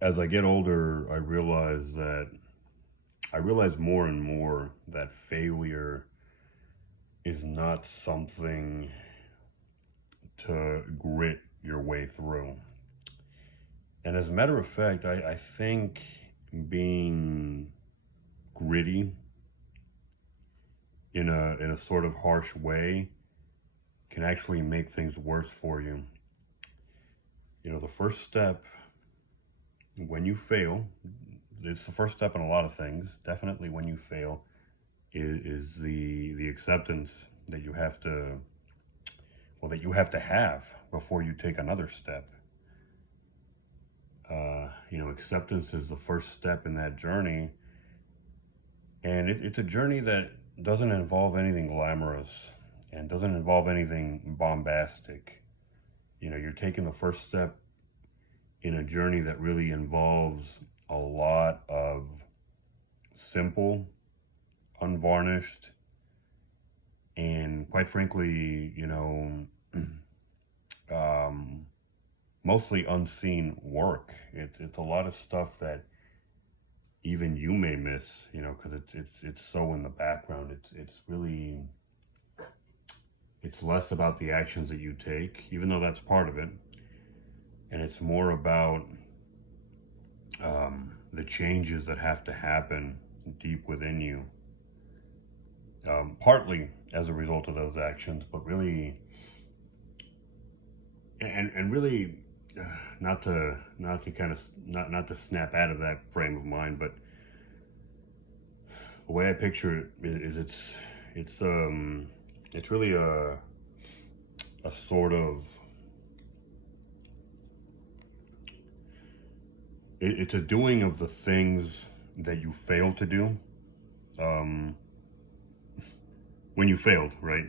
As I get older, I realize more and more that failure is not something to grit your way through. And as a matter of fact, I think being gritty in a sort of harsh way can actually make things worse for you. The first step when you fail, it's the first step in a lot of things. Definitely when you fail is the acceptance that you have to that you have to have before you take another step. Acceptance is the first step in that journey, and it's a journey that doesn't involve anything glamorous and doesn't involve anything bombastic. You're taking the first step in a journey that really involves a lot of simple, unvarnished, and quite frankly, um, mostly unseen work. It's a lot of stuff that even you may miss, because it's so in the background. It's really it's less about the actions that you take, even though that's part of it, and it's more about the changes that have to happen deep within you, partly as a result of those actions, but really, and really, not to kind of not to snap out of that frame of mind, but the way I picture it is it's really a sort of it's a doing of the things that you failed to do, um, when you failed, right?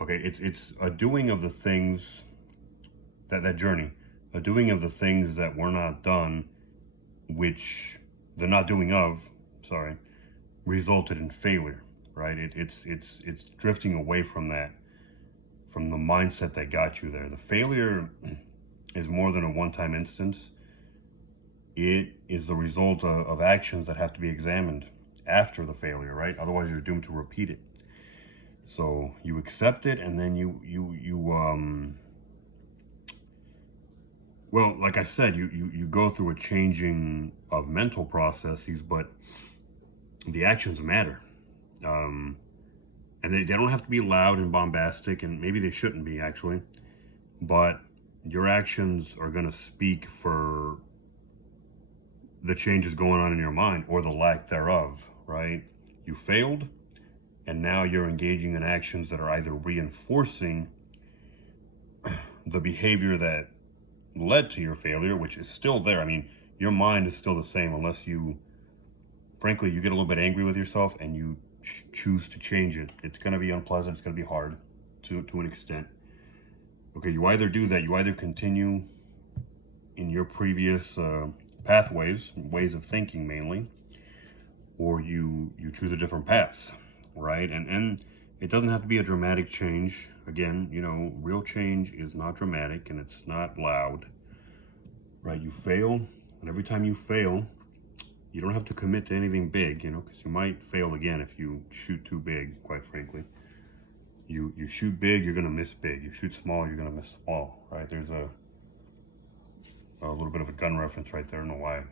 Okay, it's a doing of the things that journey, a doing of the things that were not done, which the not doing of, sorry, resulted in failure, right? It's drifting away from that, from the mindset that got you there. The failure is more than a one-time instance. It is the result of actions that have to be examined after the failure, right? Otherwise, you're doomed to repeat it. So you accept it, and then well, like I said, you go through a changing of mental processes, but the actions matter. Um, and they don't have to be loud and bombastic, and maybe they shouldn't be actually, but your actions are going to speak for the changes going on in your mind or the lack thereof, right? You failed, and now you're engaging in actions that are either reinforcing the behavior that led to your failure, which is still there. I mean, your mind is still the same unless you, frankly, you get a little bit angry with yourself and you choose to change it. It's going to be unpleasant. It's going to be hard to an extent. Okay, you either do that, you either continue in your previous pathways, ways of thinking mainly, or you choose a different path, right? And it doesn't have to be a dramatic change. Again, real change is not dramatic and it's not loud, right? You fail, and every time you fail, you don't have to commit to anything big, because you might fail again if you shoot too big, quite frankly. You shoot big, you're gonna miss big. You shoot small, you're gonna miss small, right? There's a little bit of a gun reference right there. I don't know why.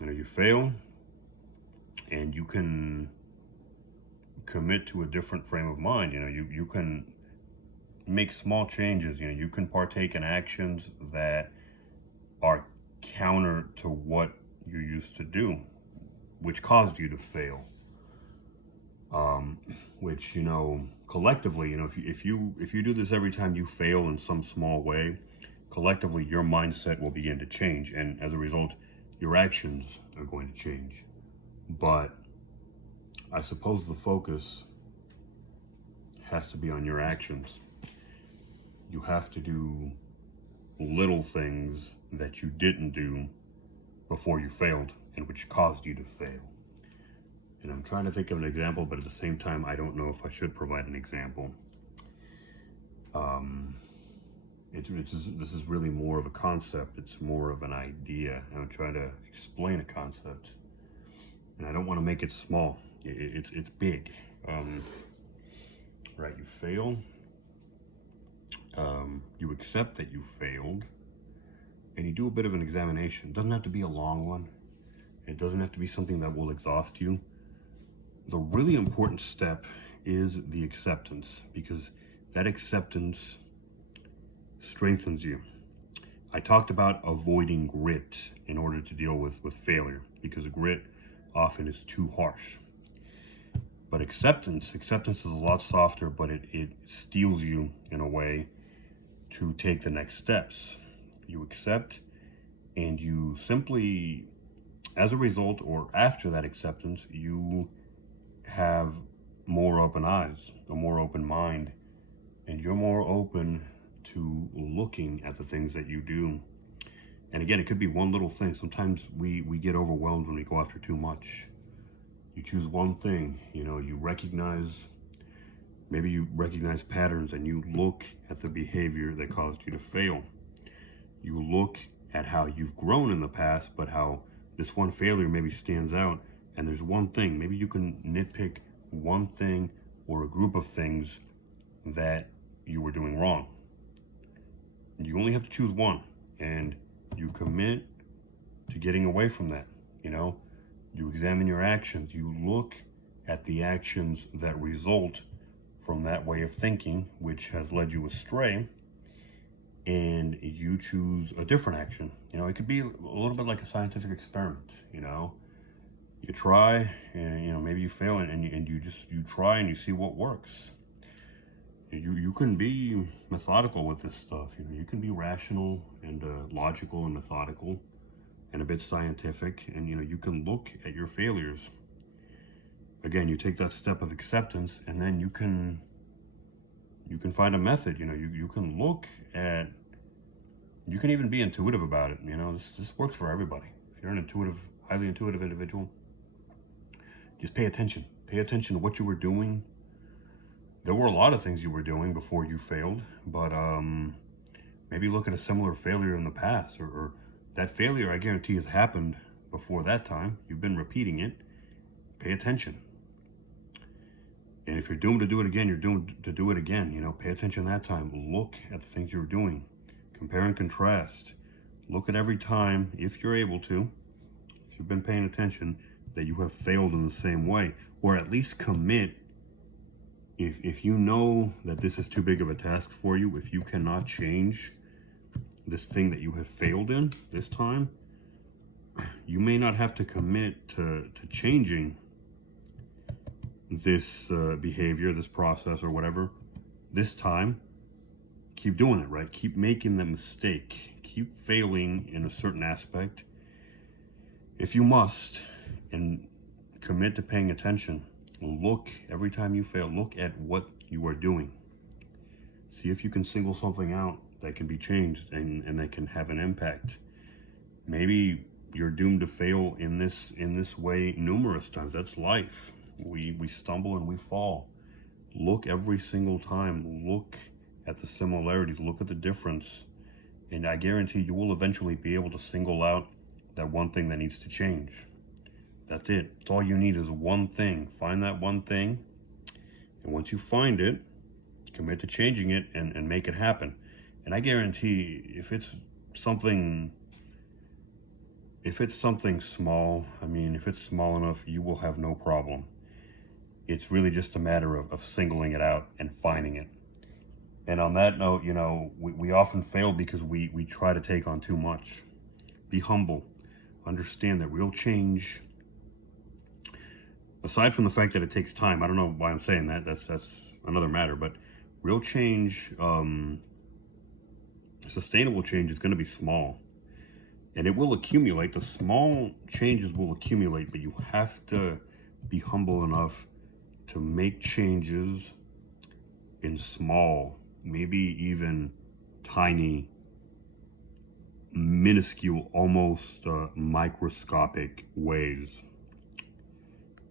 You fail, and you can commit to a different frame of mind. You can make small changes. You can partake in actions that are counter to what you used to do, which caused you to fail. Which collectively, if you do this every time you fail in some small way, collectively your mindset will begin to change, and as a result, your actions are going to change. But I suppose the focus has to be on your actions. You have to do little things that you didn't do before you failed and which caused you to fail. And I'm trying to think of an example, but at the same time, I don't know if I should provide an example. this is really more of a concept. It's more of an idea. I'm trying to explain a concept, and I don't want to make it small. It's big. Right? You fail. You accept that you failed, and you do a bit of an examination. It doesn't have to be a long one. It doesn't have to be something that will exhaust you. The really important step is the acceptance, because that acceptance strengthens you. I talked about avoiding grit in order to deal with failure, because grit often is too harsh. But acceptance is a lot softer, but it steels you in a way to take the next steps. You accept, and you simply, as a result or after that acceptance, you have more open eyes, a more open mind, and you're more open to looking at the things that you do. And again, it could be one little thing. Sometimes we get overwhelmed when we go after too much. You choose one thing, maybe you recognize patterns, and you look at the behavior that caused you to fail. You look at how you've grown in the past, but how this one failure maybe stands out, and there's one thing. Maybe you can nitpick one thing or a group of things that you were doing wrong. You only have to choose one, and you commit to getting away from that. You examine your actions. You look at the actions that result from that way of thinking, which has led you astray, and you choose a different action. It could be a little bit like a scientific experiment. You try, and maybe you fail, and you try and you see what works. You can be methodical with this stuff. You can be rational and logical and methodical and a bit scientific, and you can look at your failures. Again, you take that step of acceptance, and then you can find a method. You can look at, you can even be intuitive about it. This works for everybody. If you're an highly intuitive individual, just pay attention to what you were doing. There were a lot of things you were doing before you failed, but maybe look at a similar failure in the past, or that failure, I guarantee, has happened before that time. You've been repeating it. Pay attention. And if you're doomed to do it again, you're doomed to do it again. Pay attention that time. Look at the things you're doing. Compare and contrast. Look at every time, if you're able to, if you've been paying attention, that you have failed in the same way, or at least commit. If you know that this is too big of a task for you, if you cannot change this thing that you have failed in this time, you may not have to commit to changing this behavior, this process, or whatever. This time, keep doing it, right? Keep making the mistake. Keep failing in a certain aspect, if you must, and commit to paying attention. Look, every time you fail, look at what you are doing. See if you can single something out that can be changed and that can have an impact. Maybe you're doomed to fail in this way numerous times. That's life. We stumble and we fall. Look every single time. Look at the similarities. Look at the difference. And I guarantee you will eventually be able to single out that one thing that needs to change. That's it. It's all you need is one thing. Find that one thing. And once you find it, commit to changing it and make it happen. And I guarantee if it's something small, if it's small enough, you will have no problem. It's really just a matter of singling it out and finding it. And on that note, we often fail because we try to take on too much. Be humble. Understand that real change, aside from the fact that it takes time, I don't know why I'm saying that, that's another matter, but real change, sustainable change, is going to be small. And it will accumulate. The small changes will accumulate, but you have to be humble enough to make changes in small, maybe even tiny, minuscule, almost microscopic ways.